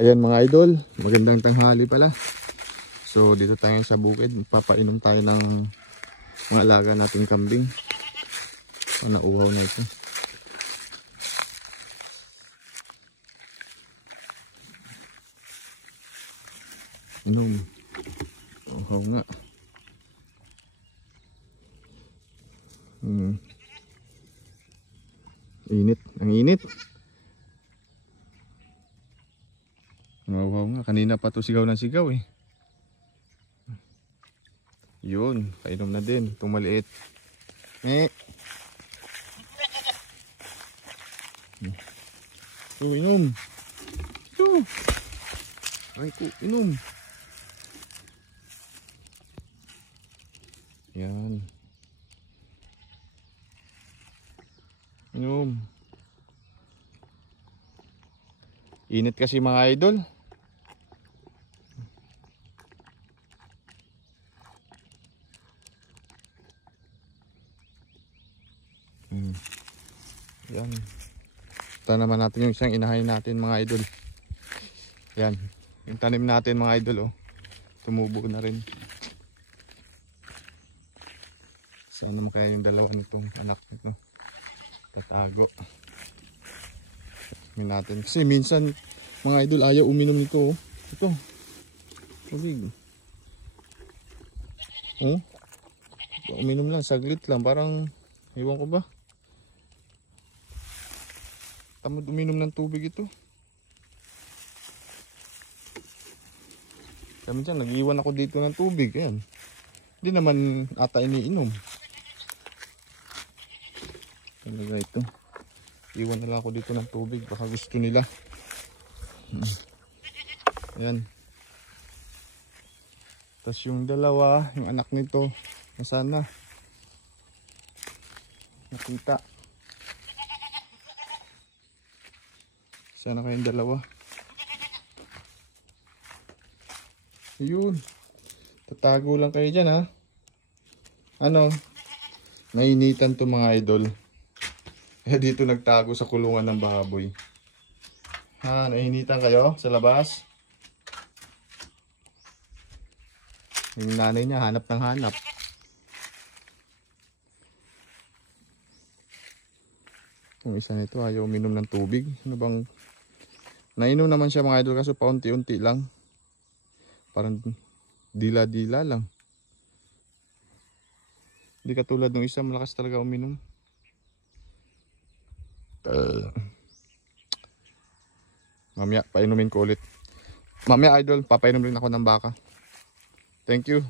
Ayan mga idol, magandang tanghali pala. So dito tayo sa bukid, papainom tayo ng mga alaga nating kambing. Nauuhaw na ito. Inom. Uhaw nga. Init, ang init. Wow nga, kanina pa to sigaw na sigaw eh. Yun, kainom na din, itong maliit. So, inom. So, ay ko, inom. Yan. Inom. Init kasi mga idol. Yan. Ito naman natin yung isang inahay natin mga idol. Yan. Yung tanim natin mga idol oh. Tumubo na rin. Saan naman kaya yung dalawa nitong anak nito? Tatago. Tamin natin. Kasi minsan mga idol ayaw uminom nito oh. Ito. Tubig. Oh. Uminom lang. Saglit lang. Parang iwan ko ba? Tamad uminom ng tubig ito. Kami dyan, nag-iwan ako dito ng tubig. Ayan. Hindi naman ata iniinom. Talaga ito. Iwan na lang ako dito ng tubig. Baka gusto nila. Ayan. Tapos yung dalawa, yung anak nito, nasaan na? Nakita. Sana kayong dalawa. Ayun. Tatago lang kayo dyan ha. Ano? Nainitan to mga idol. Kaya dito nagtago sa kulungan ng baboy. Ha? Nainitan kayo sa labas? Yung nanay niya hanap ng hanap. Yung isa nito ayaw uminom ng tubig. Ano bang... Nainom naman siya mga idol kaso paunti-unti lang. Parang dila-dila lang. Hindi katulad ng isa malakas talaga uminom. Mamaya painumin ko ulit. Mamaya idol papainom rin ako ng baka. Thank you.